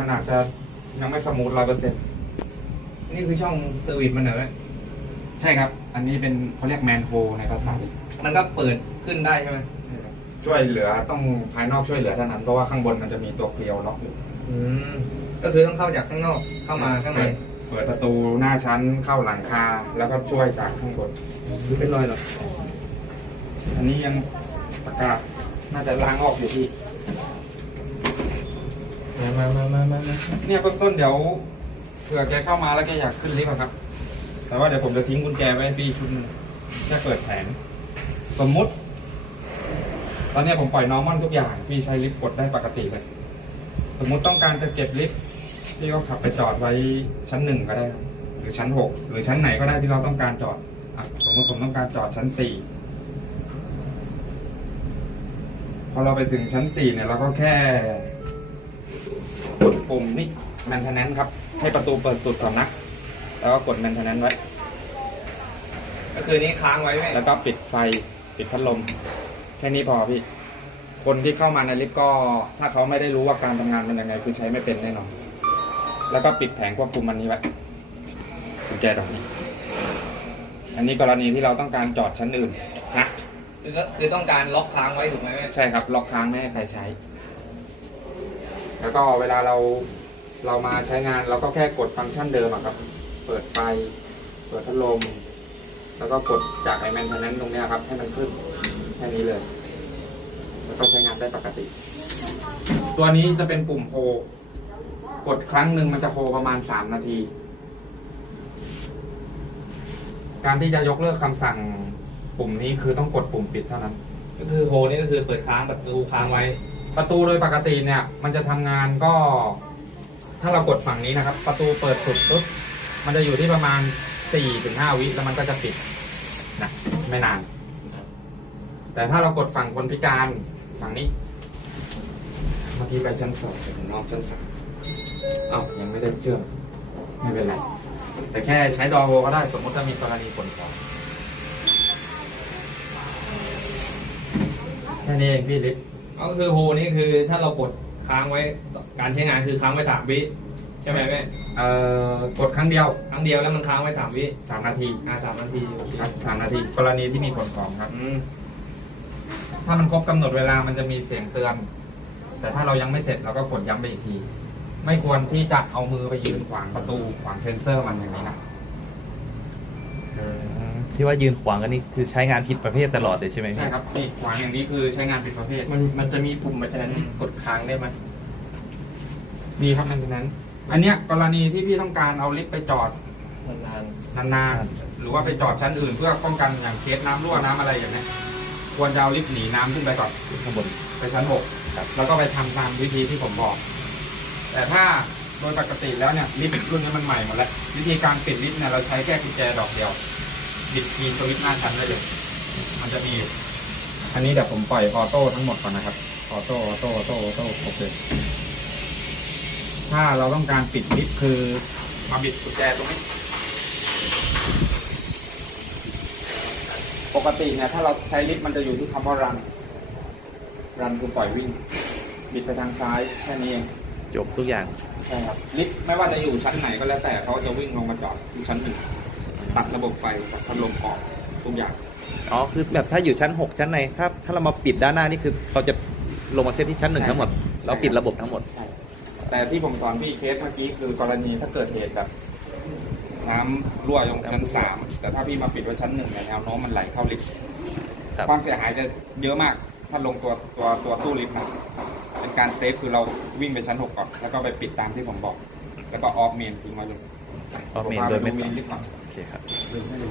มันอาจจะยังไม่สมูทร้อยเปอร์เซ็นต์นี่คือช่องเซอร์วิสมันเหรอใช่ครับ อันนี้เป็นเขาเรียกแมนโฮในภาษามันก็เปิดขึ้นได้ใช่ไหมช่วยเหลือต้องภายนอกช่วยเหลือเท่านั้น เพราะว่าข้างบนมันจะมีตัวเกลียวล็อกอยู่อืมก็คือต้องเข้าจากข้างนอกเข้ามาข้างในเปิดประตูหน้าชั้นเข้าหลังคาแล้วก็ช่วยจากข้างบนหรือเป็นรอยเหรออันนี้ยังประกาศน่าจะล้างออกอยู่ที่ มามามามามาเนี่ยเบื้องต้นเดี๋ยวเผื่อแกเข้ามาแล้วแกอยากขึ้นลิฟต์อะครับ แต่ว่าเดี๋ยวผมจะทิ้งกุญแจไว้ให้พี่ชุดหนึงแค่เปิดแผงสมมุติ ตอนเนี้ยผมปล่อยน้องมันทุกอย่าง พี่ใช้ลิฟต์กดได้ปกติเลย สมมุติต้องการจะเก็บลิฟต์พี่ก็ขับไปจอดไว้ชั้นหนึ่งก็ได้ครับหรือชั้นหกหรือชั้นไหนก็ได้ที่เราต้องการจอดอะสมมติผมต้องการจอดชั้นสี่พอเราไปถึงชั้นสี่เนี่ยเราก็แค่ กดปุ่มนี่ maintenance ครับ ให้ประตูเปิดสุดก่อนนะแล้วก็กด maintenance ไว้ ก็คือนี้ค้างไว้ไหมแล้วก็ปิดไฟปิดพัดลม แค่นี้พอพี่ คนที่เข้ามาในลิฟต์ก็ ถ้าเขาไม่ได้รู้ว่าการทำงานเป็นยังไง คือใช้ไม่เป็นแน่นอน แล้วก็ปิดแผงควบคุมอันนี้ไว้กุญแจดอกนี้ อันนี้กรณีที่เราต้องการจอดชั้นอื่นนะคือก็คือต้องการล็อกค้างไว้ถูกไหมแม่ใช่ครับ ล็อกค้างไม่ให้ใครใช้ แล้วก็เวลาเราเรามาใช้งานเราก็แค่กดฟังก์ชันเดิมอะครับ เปิดไฟ เปิดพัดลม แล้วก็กดจากไอแมนเทนนั้นตรงเนี้ยครับ ให้มันขึ้นแค่นี้เลย แล้วก็ใช้งานได้ปกติ ตัวนี้จะเป็นปุ่มโฮกดครั้งหนึ่งมันจะโฮประมาณสามนาที การที่จะยกเลิกคำสั่งปุ่มนี้คือต้องกดปุ่มปิดเท่านั้น ก็คือโฮนี่ก็คือเปิดค้างประตูค้างไว้ ประตูโดยปกติเนี่ย มันจะทำงานก็ ถ้าเรากดฝั่งนี้นะครับ ประตูเปิดสุดปุ๊บมันจะอยู่ที่ประมาณสี่ถึงห้าวิแล้วมันก็จะปิดนะไม่นาน แต่ถ้าเรากดฝั่งคนพิการฝั่งนี้เมื่อกี้ไปชั้นสองไปถึงนอกชั้นสามอ้าวยังไม่ได้เชื่อมไม่เป็นไรแต่แค่ใช้ดอโฮก็ได้สมมติถ้ามีกรณีขนของแค่นี้เองพี่ลิฟ ก็คือโฮนี่คือถ้าเรากดค้างไว้การใช้งานคือค้างไว้สามวิใช่ไหมแม่เอ่อกดครั้งเดียวครั้งเดียวแล้วมันค้างไว้สามวิสามนาทีอ่าสามนาทีโอเคครับสามนาที กรณีที่มีขนของครับ อืมถ้ามันครบกำหนดเวลามันจะมีเสียงเตือน แต่ถ้าเรายังไม่เสร็จเราก็กดย้ำไปอีกที ไม่ควรที่จะเอามือไปยืนขวางประตูขวางเซนเซอร์มันอย่างนี้นะ ที่ว่ายืนขวางกันนี่คือใช้งานผิดประเภทตลอดเลยใช่ไหมพี่ใช่ครับนี่ขวางอย่างนี้คือใช้งานผิดประเภท มันมันจะมีปุ่มมาฉะนั้นที่กดค้างได้ไหมมีครับนั่นนั้น อันเนี้ยกรณีที่พี่ต้องการเอาลิฟต์ไปจอดนานนานๆหรือว่าไปจอดชั้นอื่น เพื่อป้องกันอย่างเคสน้ำรั่วน้ำอะไรอย่างเนี้ยควรจะเอาลิฟต์หนีน้ำขึ้นไปก่อนข้างบน ไปชั้นหกครับ แล้วก็ไปทำตามวิธีที่ผมบอก แต่ถ้าโดยปกติแล้วเนี่ยลิฟต์รุ่นนี้มันใหม่หมดแล้ววิธีการปิดลิฟต์เนี่ยเราใช้แค่กุญแจดอกเดียว บิดคีย์สวิตช์หน้าชั้นได้เลย มันจะมีอยู่อันนี้เดี๋ยวผมปล่อยออโต้ทั้งหมดก่อนนะครับ ออโต้ออโต้ออโต้ออโต้โอเคถ้าเราต้องการปิดลิฟต์คือมาบิดกุญแจตรงนี้ ปกติเนี่ยถ้าเราใช้ลิฟต์มันจะอยู่ที่คำว่า run run คือปล่อยวิ่ง บิดไปทางซ้ายแค่นี้เอง จบทุกอย่าง ใช่ครับ ลิฟต์ไม่ว่าจะอยู่ชั้นไหนก็แล้วแต่เขาจะวิ่งลงมาจอดที่ชั้นหนึ่ง ตัดระบบไฟตัดพัดลมออกทุกอย่างอ๋อคือแบบถ้าอยู่ชั้น 6 ชั้นในถ้าถ้าเรามาปิดด้านหน้านี่คือเขาจะลงมาเซตที่ชั้นหนึ่งใช่ทั้งหมดแล้วปิดระบบทั้งหมด ใช่ แต่ที่ผมสอนพี่เคสเมื่อกี้คือกรณีถ้าเกิดเหตุแบบน้ำรั่วลงชั้นสามแต่ถ้าพี่มาปิดไว้ชั้นหนึ่งเนี่ยแนวโน้มมันไหลเข้าลิฟต์ครับ ความเสียหายจะเยอะมากถ้าลงตัวตัวตัวตู้ลิฟต์นะเป็นการเซฟคือเราวิ่งไปชั้นหกก่อนแล้วก็ไปปิดตามที่ผมบอก แล้วก็ออฟเมนทิ้งไว้เลย ออฟเมนโดยไม่ผต้พาองปลิฟต์ก่อนโอเคครับ ลืมให้ดู